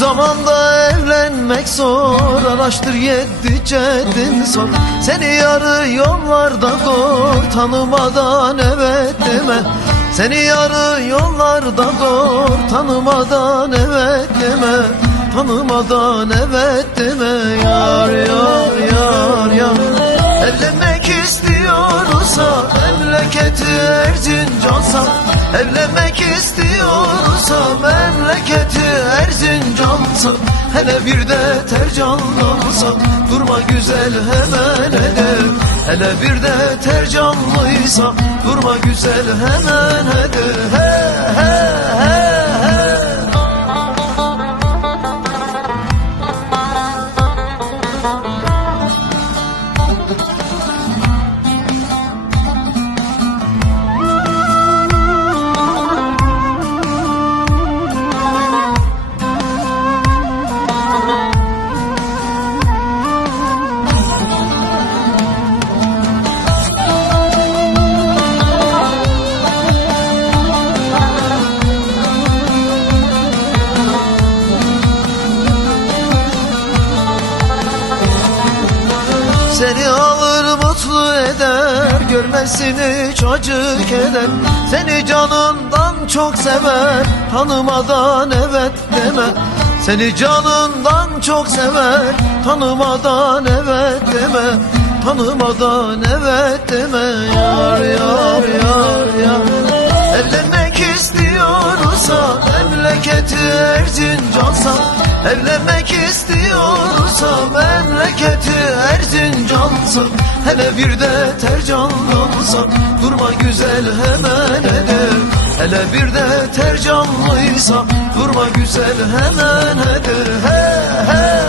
zamanda evlenmek zor. Araştır yedi ceddin sor. Seni yarı yollarda gor Tanımadan evet deme. Seni yarı yollarda gor Tanımadan evet deme. Tanımadan evet deme. Yar yar yar yar. Evlenmek istiyorsa Memleketi Erzincan'sa. Evlenmek istiyorsa Memleketi Erzincan'sa Hele bir de tercanlansa Durma güzel hemen eder Hele bir de tercanlıysa Durma güzel hemen eder He he he Seni alır mutlu eder Görmesini çocuk eder Seni canından çok sever Tanımadan evet deme. Seni canından çok sever Tanımadan evet deme. Tanımadan evet deme Yar yar yar yar. Evlenmek istiyorsa Memleketi Erzincan'sa. Evlenmek istiyorsa Memleketi Erzincan'sa Hele bir de tercanlansa Durma güzel hemen eder Hele bir de tercanlıysa Durma güzel hemen eder He he he